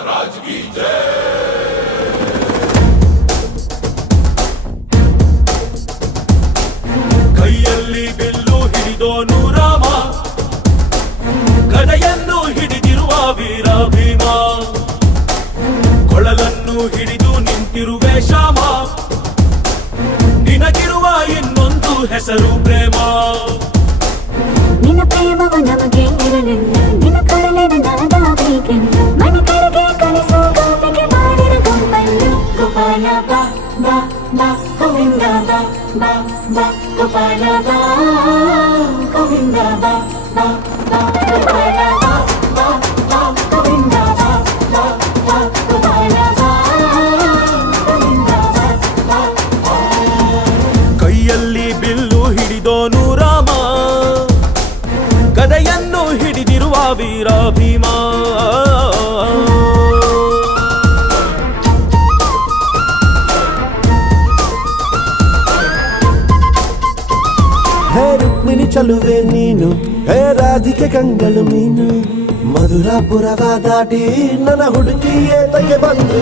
महाराज की जय। ಕೈಯಲ್ಲಿ ಬಿಲ್ಲು ಹಿಡಿದೋನು ರಾಮ, ಗದೆಯನ್ನು ಹಿಡಿದಿರುವ ವೀರ ಭೀಮ, ಕೊಳಲನ್ನು ಹಿಡಿದು ನಿಂತಿರುವೆ ಶ್ಯಾಮ, ನಿನಗಿರುವ ಇನ್ನೊಂದು ಹೆಸರು ಪ್ರೇಮ. ನಿನ್ನ ಪ್ರೇಮವ ನಮಗೆ ಇರಲಿಲ್ಲ, ನಿನ್ನ ಕೊಳಲಿನ ನಾದಾಗಬೇಕೆಂದು ಮನೆ ಕಡೆಗೆ ಕಲಿಸೋ ಗೋಪಿಗೆ ಮಾಡಿದ ಗೊಂಬನ್ನು. ಗೋಪಾಲ ಬಾ ಬಾ ಬಾ ಗೋವಿಂದ ಬಾ ಬಾ ಬಾ ಗೋಪಾಲ ಬಾ ಗೋವಿಂದ ಬಾ ಬಾ ಬಾ ಗೋಪಾಲ ಬಾ ಬಾ ಬಾ ಗೋವಿಂದ ಬಾ ಬಾ ಬಾ ಗೋಪಾಲ ಬಾ ಗೋವಿಂದ ಬಾ ಬಾ ಬಾ. ಕೈಯಲ್ಲಿ ಬಿಲ್ಲು ಹಿಡಿದೋನು ರಾಮ, ಗದೆಯನ್ನು ಹಿಡಿದಿರುವ ವೀರ ಭೀಮ. ಹೇ ರುಕ್ಮಿಣಿ ಚಲುವೆ ನೀನು, ಹೇ ರಾಧಿಕೆ ಕಂಗಳು ಮೀನು, ಮಧುರಾಪುರವ ದಾಟಿ ನನ್ನ ಹುಡುಕಿ ಏತಕ್ಕೆ ಬಂದು.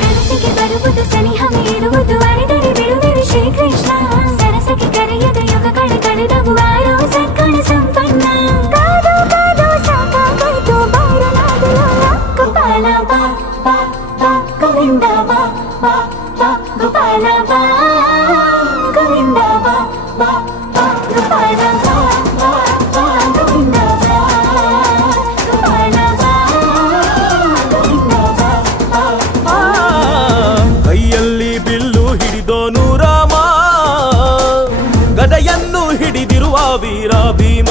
ಕನಸಿಗೆ ಬರುವುದು ಸನಿಹವೇ ಇರುವುದು, ಅರೆದರೆ ಬಿಡುವೆನು ಶ್ರೀಕೃಷ್ಣ. ಸರಸಕ್ಕೆ ಕರೆಯದ ಯುಗಗಳ ಕಳೆದವು ಆರೋ ಸತ್ಕಣ ಸಂಪನ್ನ. ಕಾದು ಕಾದು ಸಾಕಾಗೋಯ್ತು ಬಾರಲಾಗಲು. ಗೋಪಾಲ ಬಾ ಬಾ ಬಾ ಗೋವಿಂದ ಬಾ ಬಾ ಬಾ ಗೋಪಾಲ ಬಾ ಗೋವಿಂದ ಬಾ ಬಾ ಬಾ ಗೋಪಾಲ ಬಾ ಬಾ ಬಾ ಗೋವಿಂದ ಬಾ ಗೋಪಾಲ ಬಾ ಗೋವಿಂದ ಬಾ ಬಾ ಬಾ. ಕೈಯಲ್ಲಿ ಬಿಲ್ಲು ಹಿಡಿದೋನು ರಾಮ, ಗದೆಯನ್ನು ಹಿಡಿದಿರುವ ವೀರ ಭೀಮ.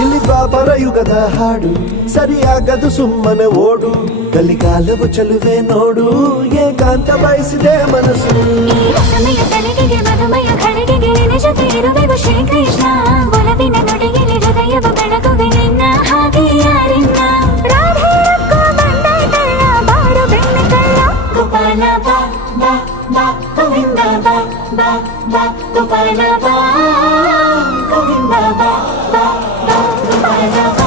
ಇಲ್ಲಿ ಬಾಬರ ಯುಗದ ಹಾಡು ಸರಿಯಾಗದು ಸುಮ್ಮನೆ ಓಡು. ಕಲಿಕಾಲವು ಚಲುವೆ ನೋಡು, ಏಕಾಂತ ಬಯಸಿದೆ ಮನಸ್ಸು. ಈ ರಸಮಯ ಸಲಿಗೆಗೆ ಮಧುಮಯ ಖಡ್ಗೆಗೆ ನಿನ್ನ ಜೊತೆ ಇರುವೆವು ಶ್ರೀಕೃಷ್ಣ. ಒಲವಿನ ನುಡಿಯಲ್ಲಿ ಹೃದಯವ ಬೆಳಗುವೆ ನಿನ್ನ ಹಾಗೆ ಯಾರಿನ್ನ. ರಾಧೆ ರಕ್ಕೋ ಬಂದಾಯ್ತಲ್ಲ ಬಾರು ಬೆಣ್ಣೆ ಕಳ್ಳ. ಗೋಪಾಲ ಬಾ ಬಾ ಬಾ ಗೋವಿಂದ ಬಾ ಬಾ ಬಾ ಗೋಪಾಲ ಬಾ ಗೋವಿಂದ ಬಾ ಬಾ ಬಾ ಗೋಪಾಲ ಬಾ